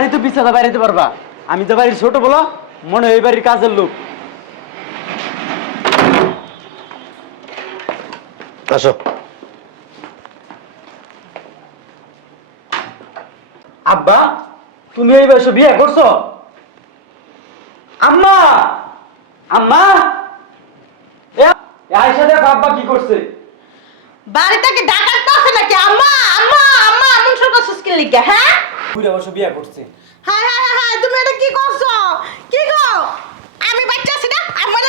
আমারই তো বিছানা বাইরেতে পারবা। আমি তো বাড়ির ছোট বলো মনে হয় বাড়ির কাজের লোক। আসো। আব্বা তুমি এই বয়সে বিয়ে করছ? আম্মা! আম্মা! আয়সা দেখো আব্বা কি করছে। বাড়িতে কি ডাকাত তো আছে নাকি? আম্মা আম্মা আম্মা এমন সব করছিস কি লিখে হ্যাঁ? বুড়ে বসে বিয়ে করছে। হ্যাঁ হ্যাঁ হায় হায় তুমি এটা কি করছ? কি গো? আমি বাচ্চা আছি না? আমার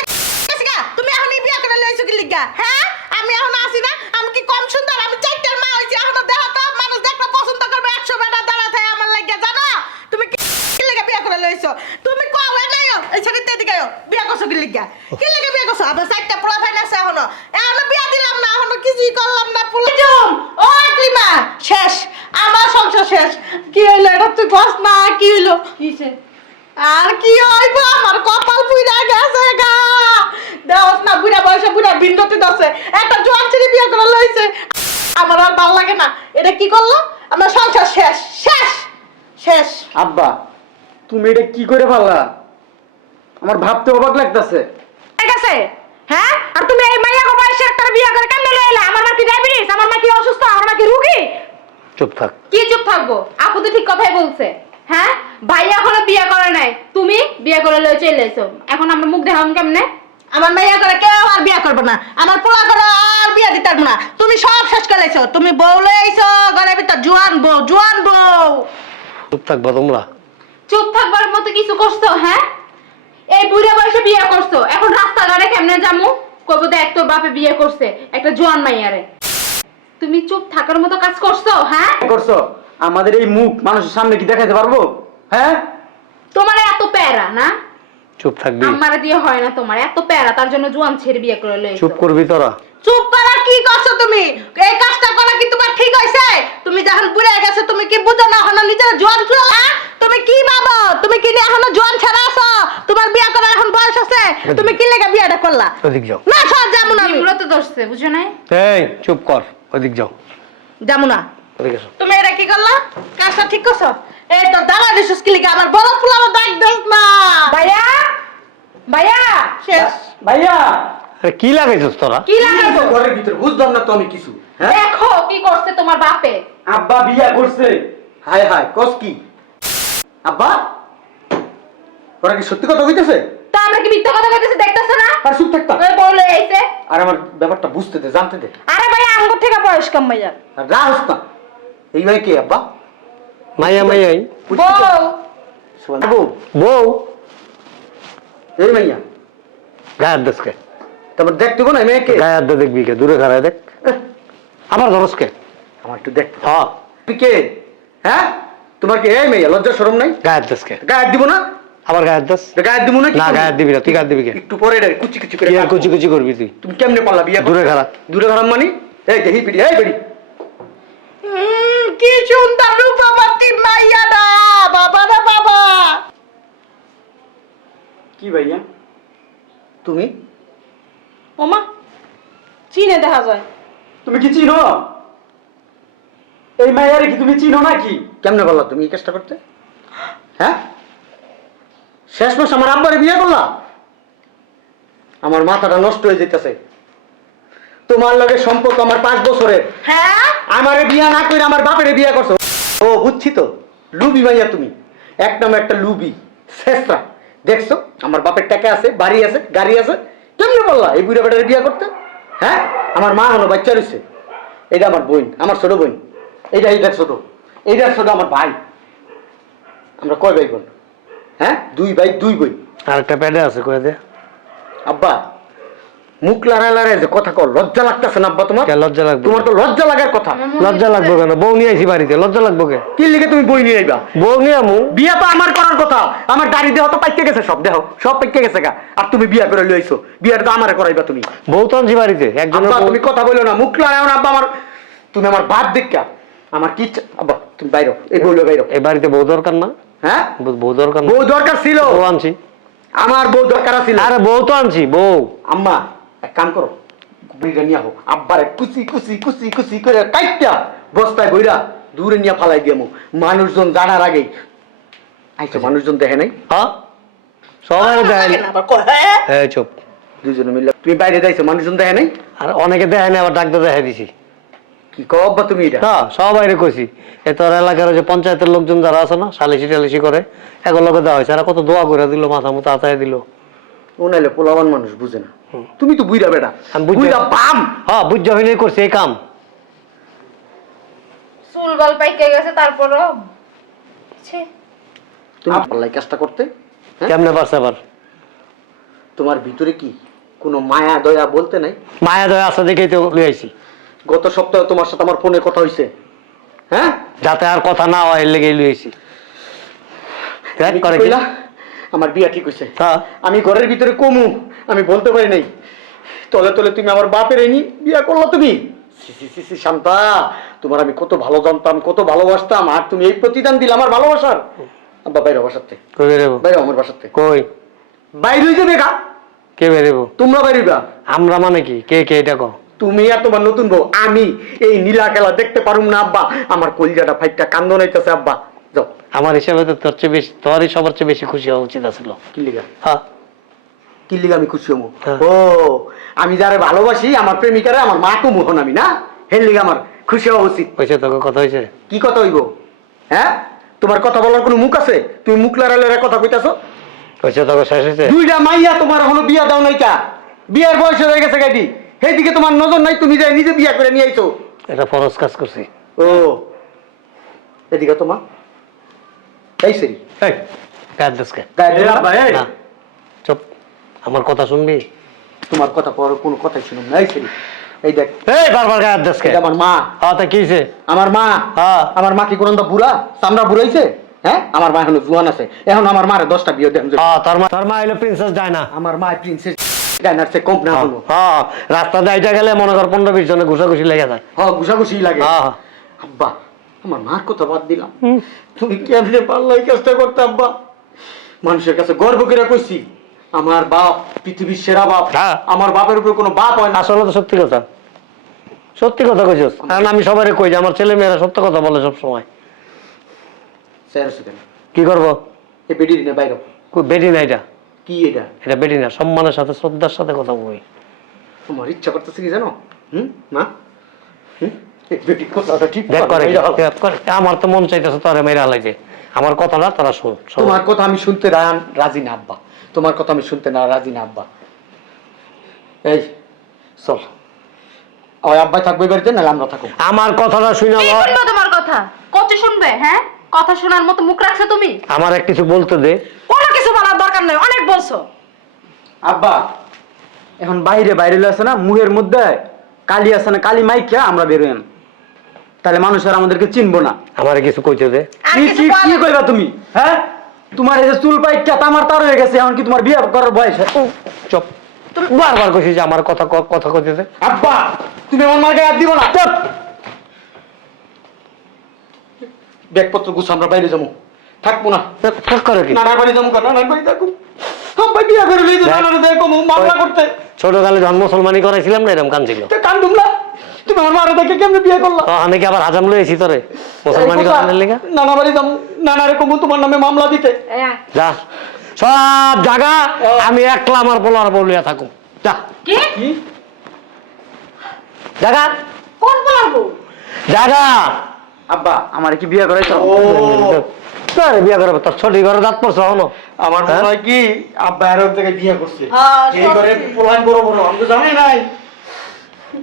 তুমি এখন বিয়া করে লইছো কি লিখা হ্যাঁ? আমি এখন আসি না? আমি কি কম সুন্দর? আমি চারটার মা হইছি এখন দেহ তো মানুষ দেখলে পছন্দ করবে। একশো বেটা দাঁড়া থাকে আমার লাগিয়া জানো? তুমি কি কি লিখা বিয়া করে লইছো? তুমি কও এ নাই এই ছেলে তে দিকে বিয়া করছ কি লিখা কি লিখা বিয়া করছ? আবার চারটা পোলা ফাইন আছে এখনও। এখনও বিয়া দিলাম না এখনও কিছুই করলাম না পোলা। ও আকলিমা শেষ। আমার সংসার শেষ। কি হইল এটা তুই কস না কি হইল? কিসে? আর কি হইব? আমার কপাল পুইরা গেছে গা। দেওস না বুড়া বয়সে বুড়া বিন্দতে দছে একটা জোয়ান ছেলে বিয়ে করে লইছে। আমার আর ভালো লাগে না। এটা কি করল? আমার সংসার শেষ। শেষ! শেষ! আব্বা তুমি এটা কি করে পারলা? আমার ভাবতে অবাক লাগতেছে। ঠিক আছে হ্যাঁ? আর তুমি এই মাইয়া গো বয়সে একটা বিয়ে করে কেন লইলা? আমার মা কি ডায়াবেটিস আমার মা কি অসুস্থ? আমার মা কি রোগী? চুপ থাক। কি চুপ থাকব? আপু তো ঠিক কথাই বলছে। হ্যাঁ? ভাই এখনও বিয়ে করে নাই। তুমি বিয়ে করে লয়ে চলে এসো। এখন আমরা মুখ দেখাম কেমনে? আমার মাইয়া করে কেউ আর বিয়ে করবে না। আমার পোলা করে আর বিয়ে দিতে পারব না। তুমি সব শেষ করে লাইছো তুমি বউ লইছো ঘরের ভিতর। জোয়ান বউ জোয়ান বউ। চুপ থাকবা তোমরা। চুপ থাকবার মতো কিছু করছ হ্যাঁ? এই বুড়ে বয়সে বিয়ে করছ। এখন রাস্তাঘাটে কেমনে যামু? কইবো দেখ তোর বাপে বিয়ে করছে। একটা জোয়ান মাইয়ারে। তুমি চুপ থাকার মতো কাজ করছ হ্যাঁ? করছ? আমাদের এই মুখ মানুষের সামনে কি দেখাতে পারব? হ্যাঁ? তোমার এত প্যারা না? চুপ থাকবি। আমার দিয়ে হয় না তোমার এত প্যারা তার জন্য জোয়ান ছেড়ে বিয়ে করে চুপ করবি তোরা। চুপ করা কি করছ তুমি? এই কাজটা করা কি তোমার ঠিক হইছে? তুমি যখন বুড়ে গেছো তুমি কি বুঝো না এখনও নিজের জোয়ান চুলা তুমি কি ভাবো? তুমি কি নিয়ে এখনও জোয়ান ছাড়া আছো? তোমার বিয়ে করার এখন বয়স আছে। তুমি কি লেগে বিয়েটা করলা? না সব যাব না আমি। নিমরত ধরছে বুঝো নাই? এই চুপ কর। ওদিক যাও। যাব না। ওদিক এসো। তুমি এটা কি করলা? কাজটা ঠিক করছ? এই তো দাঁড়া দিছিস কি লিখে আমার বড় ফুল আমার ডাক দেস না। ভাইয়া? ভাইয়া? শেষ। ভাইয়া? আরে কি লাগাইছিস তোরা? কি লাগাইছো? ঘরের ভিতরে বুঝলাম না তো আমি কিছু হ্যাঁ? দেখো কি করছে তোমার বাপে। আব্বা বিয়া করছে। হায় হায় কস কি? আব্বা? ওরা কি সত্যি কথা হইতেছে তা আমরা কি মিথ্যা কথা কইতেছি দেখতেছ না? আর চুপ থাকতা ওই বলে আইছে। আর আমার ব্যাপারটা বুঝতে দে জানতে দে। আরে ভাই আঙ্গুর থেকে বয়স কম ভাইয়া। আর রাহস না। এই ভাই কে আব্বা? মাইয়া মাইয়াই। বউ। বউ। বউ। এই মাইয়া। গায়ের দেশকে তারপর দেখতে না মেয়েকে। গায়ের দে দেখবি কে? দূরে খারায় দেখ। আবার ধরসকে আমার একটু দেখতে হ্যাঁ। তুই কে? হ্যাঁ? তোমার কি এই মেয়ে? লজ্জা শরম নাই? গায়ের দেশকে গায়ে দিব না? আবার গায়ের দেশ গায়ে দিব না না গায়ের দিবি না তুই গায়ের দিবি কে? একটু পরে এটা কুচি কুচি করে আর কুচি কুচি করবি তুই? তুমি কেমনে পারলা বিয়া দূরে খারা দূরে খারাপ মানি? এই দেখি পিড়ি এই পিড়ি। কি সুন্দর রূপবতী মাইয়া না বাবা রে বাবা। কি ভাইয়া? তুমি? ওমা চিনে দেখা যায়। তুমি কি চিনো? এই মাইয়ারে কি তুমি চিনো নাকি? কেমনে বললা তুমি এই কাজটা করতে? হ্যাঁ? শেষ মাস আমার আব্বারে বিয়ে করলা আমার মাথাটা নষ্ট হয়ে যেতেছে তোমার লগে সম্পর্ক আমার পাঁচ বছরের। হ্যাঁ? আমারে বিয়া না করে আমার বাপেরে বিয়া করছ। ও বুঝছি তো। লুবি ভাইয়া তুমি। এক নামে একটা লুবি। শেষরা। দেখছ? আমার বাপের টাকা আছে বাড়ি আছে গাড়ি আছে। কেমনে বললা? এই বুড়া বেটারে বিয়া করতে? হ্যাঁ? আমার মা হলো বাচ্চা রয়েছে এটা আমার বোন আমার ছোট বোন। এইটা এইটা ছোট এইটা ছোট আমার ভাই। আমরা কয় ভাই বোন? হ্যাঁ? দুই ভাই দুই বোন। আর একটা প্যাডে আছে কয়ে দে। আব্বা মুখ লড়াই লড়াই যে কথা কর লজ্জা লাগতেছে না আব্বা তোমার? কে লজ্জা লাগবে? তোমার তো লজ্জা লাগার কথা। লজ্জা লাগবে কেন? বউ নিয়ে আইছি বাড়িতে লজ্জা লাগবে কে? কি লিখে তুমি বই নিয়ে আইবা? বউ নিয়ে আমু। বিয়া তো আমার করার কথা। আমার দাড়ি দেহ তো পাইকে গেছে সব দেহ। সব পাইকে গেছে গা। আর তুমি বিয়া করে লইছো বিয়াটা তো আমারে করাইবা তুমি। বউ তো আনছি বাড়িতে একজনের আব্বা তুমি কথা বলো না। মুখ লড়াইও না আব্বা আমার তুমি আমার বাপ দেখা আমার কি আব্বা তুমি বাইরো। এই বইলো বাইরো। এই বাড়িতে বউ দরকার না। হ্যাঁ? বউ- দরকার বউ দরকার ছিল। বউ আনছি। আমার বউ দরকার ছিল। আরে বউ তো আনছি বউ। আম্মা এক কাম করো বুড়িটা নিয়ে আহো। আব্বারে কুচি কুচি কুচি কুচি করে কাইটা বস্তায় বইরা দূরে নিয়ে ফালাই দিয়ামু মানুষজন জানার আগে আইসো মানুষজন দেখে নাই? হ্যাঁ? সবাই দেয় হ্যাঁ? চুপ। দুজনে মিলে তুমি বাইরে যাইছো মানুষজন দেখে নাই? আর অনেকে দেখে নাই আবার ডাক্তার দেখাই দিছি। কি কও তুমি এটা? হ্যাঁ সবাই কইছি। এ তোর এলাকার যে পঞ্চায়েতের লোকজন যারা আছে না সালিশি টালিশি করে এগুলো দেওয়া হয়েছে। এরা কত দোয়া করে দিল মাথা মতো আতায় দিল। ও নাইলে পোলাবান মানুষ বুঝে না। তুমি তো বুইরা বেটা। আমি বুইড়া। বুইরা বাম। হ্যাঁ বুঝ করছে এই কাম। চুল বল পাইকে গেছে তারপরও ছি, তুমি পাল্লাই কাজটা করতে হ্যাঁ? কেমনে পারছে আবার? তোমার ভিতরে কি কোনো মায়া দয়া বলতে নাই? মায়া দয়া আছে দেখেই তো লই আইছি। গত সপ্তাহে তোমার সাথে আমার ফোনে কথা হইছে। হ্যাঁ? যাতে আর কথা না হয় লেগে লেগেই লই আইছি। দেখ তুমি কি করে কইলা? আমার বিয়া ঠিক হইছে। হ্যাঁ। আমি ঘরের ভিতরে কমু আমি বলতে পারি নাই। তলে তলে তুমি আমার বাপের এনি বিয়া করল তুমি। সি, সি, সি, সি, শান্তা তোমার আমি কত ভালো জানতাম কত ভালোবাসতাম আর তুমি এই প্রতিদান দিলে আমার ভালোবাসার। আব্বা বাইরে বাসাতে বাইরে আমার বাসাতে কই? বাইরে যাবে গা কে বেরেবো তোমরা বাইরিবা আমরা মানে কি? কে কে এটা কো তুমি আর তোমার নতুন বউ আমি এই নীলা খেলা দেখতে পারুম না আব্বা। আমার কলজাটা ফাইটটা কান্দন হইতেছে আব্বা। যাও। আমার হিসাবে তো তোর চেয়ে বেশি তোরই সবার চেয়ে বেশি খুশি হওয়া উচিত আছিল। কি লিগা? হ্যাঁ। কি লিগা আমি খুশি হমু হ্যাঁ। ও আমি যারে ভালোবাসি আমার প্রেমিকারে আমার মা কমু হন আমি না? হের লিগা আমার খুশি হওয়া উচিত। হয়েছে তোকে কথা হয়েছে কি কথা হইব? হ্যাঁ? তোমার কথা বলার কোনো মুখ আছে? তুমি মুখ লড়ালে কথা কইতাছো? হয়েছে তোকে শেষ হয়েছে দুইটা মাইয়া তোমার হলো বিয়া দাও নাই কা? বিয়ার বয়স হয়ে গেছে গাইডি সেইদিকে তোমার নজর নাই তুমি যে নিজে বিয়া করে নিয়ে আইছো। এটা ফরজ কাজ করছি। ও এদিকে তোমার এই সেরি এই গায়ের দেশকে না। চুপ। আমার কথা শুনবি? তোমার কথা পর কোনো কথাই শুনুন না। এই সেরি এই দেখ। এই বারবার গায়ের দেশকে এটা আমার মা। হ্যাঁ তা কি হয়েছে? আমার মা। হ্যাঁ। আমার মা কি কোন বুড়া? চামড়া বুড়াইছে? হ্যাঁ? আমার মা এখনও জুয়ান আছে। এখন আমার মারে দশটা বিয়ে দেন হ্যাঁ তোর মা তোর মা এলো প্রিন্সেস যায় না। আমার মা প্রিন্সেস ডাইনার কম না হলো হ্যাঁ রাস্তা দাইটা গেলে মনে কর পনেরো বিশ জনে ঘুষাঘুষি লেগে যায়। হ ঘুষাঘুষি লাগে। হ্যাঁ। হ্যাঁ। আব্বা আমার মার কথা বাদ দিলাম। তুমি কেমনে পারলাই কাজটা করতে আব্বা? মানুষের কাছে গর্ব করে কইছি আমার বাপ পৃথিবীর সেরা বাপ হ্যাঁ। আমার বাপের উপরে কোনো বাপ হয় না। আসলে তো সত্যি কথা। সত্যি কথা কইছিস কারণ আমি সবাই কই যে আমার ছেলে মেয়েরা সত্য কথা বলে সব সময় স্যার কি করব? এই বেডি দিনে বাইরে। বেটি না এটা? কি এটা? এটা বেটি না সম্মানের সাথে শ্রদ্ধার সাথে কথা বলি। তোমার ইচ্ছা করতেছে কি জানো? হুম? করে। আমার তো মন চাইতেছে তোরে মেয়েরা হালাইতে আমার কথাটা তারা শুন তোমার কথা আমি শুনতে রাজি না আব্বা। তোমার কথা আমি শুনতে না রাজি না আব্বা। এই চল। ওই আব্বাই থাকবে বাড়িতে নাহলে আমরা থাকব। আমার কথাটা শুনে তোমার কথা? কত শুনবে হ্যাঁ? কথা শোনার মতো মুখ রাখছো তুমি? আমার এক কিছু বলতে দে। কোনো কিছু বলার দরকার নেই অনেক বলছো। আব্বা এখন বাইরে বাইরে আছে না মুহের মধ্যে কালি আছে না কালি মাইকা আমরা বেরোয়েন তাহলে মানুষ আর আমাদেরকে চিনবো না। আমার কিছু কইতে দে। আর কি কিছু কি বলার- কি কইবা তুমি? হ্যাঁ? তোমার এই যে চুল পাইকা তামার তার হয়ে গেছে এখন কি তোমার বিয়ে করার বয়স? চুপ। বারবার কইছি যে আমার কথা ক- কথা কইতে দে। আব্বা তুমি আমার মাকে হাত দিব না চুপ। ব্যাগপত্র গুছ আমরা বাইরে যাব। থাকব না। করে কি? নানার বাড়ি যাব নানার বাড়ি থাকব। আব্বাই বিয়া করে লইছে নানার দেখো মামলা করতে। ছোটকালে যখন মুসলমানি করাইছিলাম না এরকম কান ছিল কান ডুমলা। তুমি আমার মারা দেখে কেমনে বিয়ে করলা? আমি কি আবার হাজাম লইছি তোরে? মুসলমানি করানোর লেগা? নানা বাড়ি যাব। নানারে কমু তোমার নামে মামলা দিতে। যা। সব জায়গা আমি একলা আমার বলার বলিয়া থাকুম। যা। কি? জায়গা কোন বলার জায়গা আব্বা আমার কি বিয়ে করাইছো? ও। তোর বিয়ে করবে তোর ছোট ঘরে দাঁত পড়ছো হলো আমার মনে হ্যাঁ? হয় কি আব্বা আর থেকে বিয়ে করছে। হ্যাঁ, এই ঘরে। পোলান বড় বড় আমি তো জানি নাই।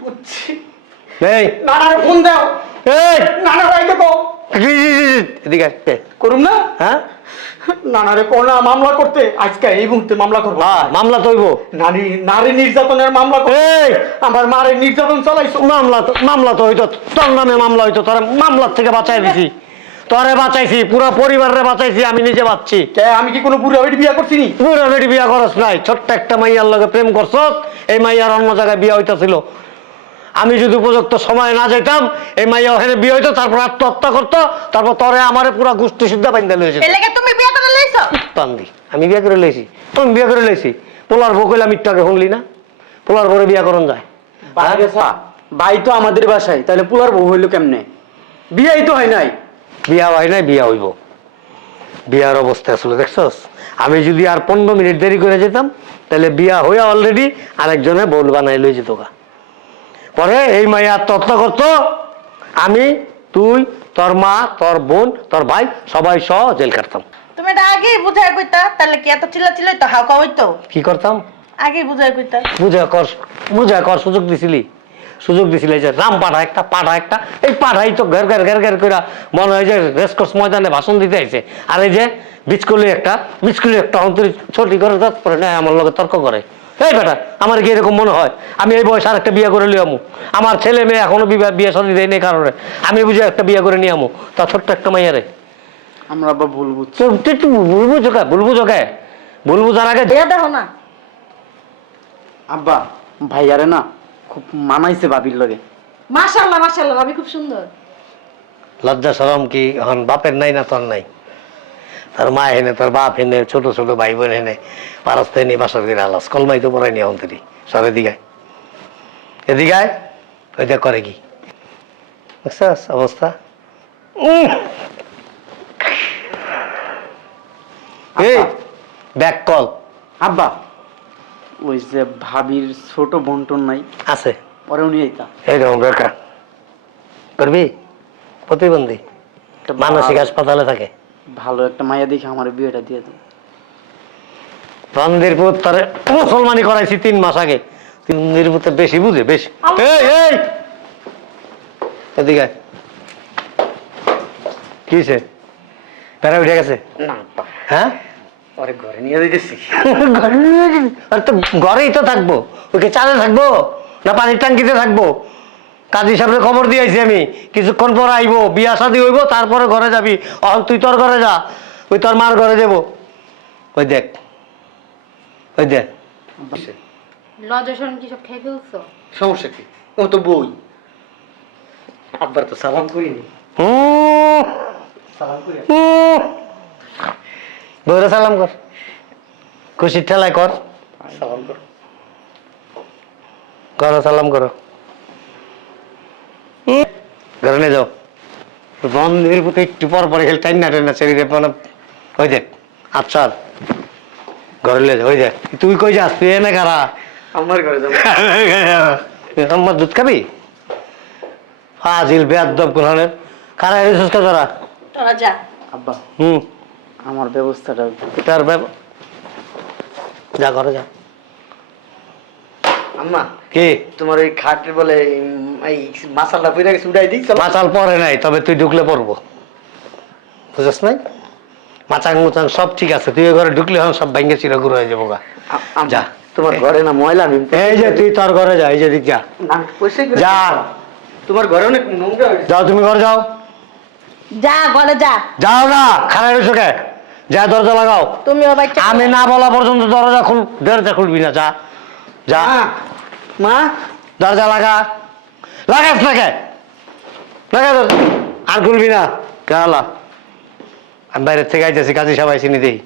বুঝছি। এই। নানার ফোন দাও। এই। নানা ভাই দেখো জি, জি, জি, জি, এদিকে করুম না? হ্যাঁ? নানারে মামলা করতে। আজকে এই মুহূর্তে মামলা করব। হ্যাঁ মামলা তৈব নারী নারী নির্যাতনের মামলা করব। এই! আমার মারে নির্যাতন চালাইছো। মামলা তো মামলা তো হইতো তোর নামে মামলা হইতো তোর মামলার থেকে বাঁচাই দিছি। তোরে বাঁচাইছি পুরো পরিবারে বাঁচাইছি আমি নিজে বাঁচছি। কে আমি কি কোনো বুড়া বেটি বিয়ে করছি পুরো বেটি বিয়া করস নাই। ছোট্ট একটা মাইয়ার লগে প্রেম করছ এই মাইয়ার অন্য জায়গায় বিয়া হইতাছিল। আমি যদি উপযুক্ত সময় না যেতাম এই মাইয়া ওখানে বিয়ে হইতো তারপর আত্মহত্যা করতো তারপর তরে আমারে পুরা গোষ্ঠী সিদ্ধা বাইন্দা লইছে এর লইছো তান্দি আমি বিয়ে করে লইছি। তুমি বিয়ে করে লইছি। পোলার বউ একটু আগে শুনলি না? পোলার বউরে বিয়া করন যায়। ভাই তো আমাদের বাসায়। তাহলে পুলার বউ হইল কেমনে? বিয়েই তো হয় নাই। বিয়া হয় নাই বিয়া হইব। বিয়ার অবস্থা আসলে দেখছস? আমি যদি আর পনেরো মিনিট দেরি করে যেতাম তাহলে বিয়া হইয়া অলরেডি আরেকজনে বোল বানাই লই যেত গা। পরে এই মাইয়া আত্মহত্যা করতো আমি তুই তোর মা তোর বোন তোর ভাই সবাই সহ জেল কাটতাম। তুমি এটা আগেই বুঝাই কইতা তাহলে কি এত চিল্লা চিল্লাই তো হালকা হইতো? কি করতাম? আগেই বুঝাই কইতা। বুঝা কর বুঝা কর সুযোগ দিছিলি। সুযোগ দিছিলি এই যে রাম পাঠা একটা পাঠা একটা এই পাঠাই তো ঘের ঘের ঘের ঘের করে মনে হয় যে রেসকোর্স ময়দানে ভাষণ দিতে আইছে। আর এই যে বিচকুলি একটা বিচকুলি একটা অন্তরি ছোটি করে দাঁত পরে নেয় আমার লগে তর্ক করে। এই বেটা আমার কি এরকম মনে হয়? আমি এই বয়সে আর একটা বিয়ে করে লিয়ামু। আমার ছেলে মেয়ে এখনও বিয়ে শাদী দেয়নি কারণে। আমি বুঝে একটা বিয়ে করে নিয়ে আমু তা ছোট্ট একটা মাইয়ারে আমরা আব্বা ভুল বুঝছি। তুই একটু ভুল বুঝো কে? ভুল বুঝো কে? ভুল বুঝার আগে বিয়া দেখো না। আব্বা ভাইয়ারে না খুব মানাইছে ভাবির লগে। মাশাআল্লাহ মাশাআল্লাহ ভাবি খুব সুন্দর। লজ্জা সরম কি? এখন বাপের নাই না তোর নাই? তার মা হেনে তোর বাপ হেনে ছোট ছোট ভাই বোন হেনে পারস্তে এনে বাসার দিন আলাস। কলমাই তো পড়াই নি অন্তরি সরে দিঘায় এদিকায় ওইটা করে কি। বুঝছাস অবস্থা? এই ব্যাক কল। আব্বা। ওই যে ভাবির ছোট বন্টন নাই। আছে। পরে উনি এইতা এইরকম বেকা করবি? প্রতিবন্ধী। মানসিক হাসপাতালে থাকে। ভালো একটা মাইয়া দেখে আমার বিয়েটা দিয়ে রণধীর পুত তারে মুসলমানি করাইছি তিন মাস আগে। বেশি বুঝে বেশি। এই এই! এদিকে। কিছে প্যারা উঠে গেছে? না হ্যাঁ? ঘরে নিয়ে দিতেছি ঘরে নিয়ে যাবি? আর তো ঘরেই তো থাকব। ওকে চালে থাকব না পানির ট্যাঙ্কিতে থাকব। কাজী সাহেবের খবর দিয়েছি আমি কিছুক্ষণ পর আইবো বিয়া শাদি হইব তারপরে ঘরে যাবি। অহন তুই তোর ঘরে যা ওই তোর মার ঘরে যাব। ওই দেখ ওই দেখ। লজ্জা কি সব খেয়ে ফেলছো? সমস্যা কি? ও তো বই। আব্বার তো সালাম করিনি। সালাম করি বউরে সালাম কর। খুশির ঠেলায় কর। সালাম করো। ঘরে সালাম করো। ঘরে নিয়ে যাও। বন্ধের প্রতি একটু পর পরে খেলে টাইম না টাইম না শরীরে মানে ওই দেখ আচ্ছা ঘরে নিয়ে যাও ওই দেখ। তুই কই যাস? তুই এনে খারা। আমার ঘরে যাব। আমার দুধ খাবি? ফাজিল বেয়াদব গুলানের খারা কা তোরা? তোরা যা। আব্বা। হুম। আমার ব্যবস্থাটা। তার ব্যাপ যা ঘরে যা। আম্মা কি? তোমার ওই খাটের বলে এই মাসালটা ফিরে গেছে উঠাই দিই চলো মাচাল পরে নাই তবে তুই ঢুকলে পড়ব বুঝছ নাই? মাচাং মুচাং সব ঠিক আছে তুই ঘরে ঢুকলে হন সব ভেঙে চিরগুলো হয়ে যাব গা। যা। তোমার ঘরে না ময়লা আমি এই যে তুই তোর ঘরে যা এই যে দিক যা। যা। তোমার ঘরে অনেক নোংরা যাও তুমি ঘরে যাও। যা ঘরে যা। যাও না খারাপ রয়েছো কে? যা দরজা লাগাও। তুমি আমি না বলা পর্যন্ত দরজা খুল দরজা খুলবি না যা। যা। মা, দরজা লাগা। লাগাস না কে লাগা দরজা। আর খুলবি না। কেন আমি বাইরের থেকে আইতেছি কাজী সবাই চিনি দিই।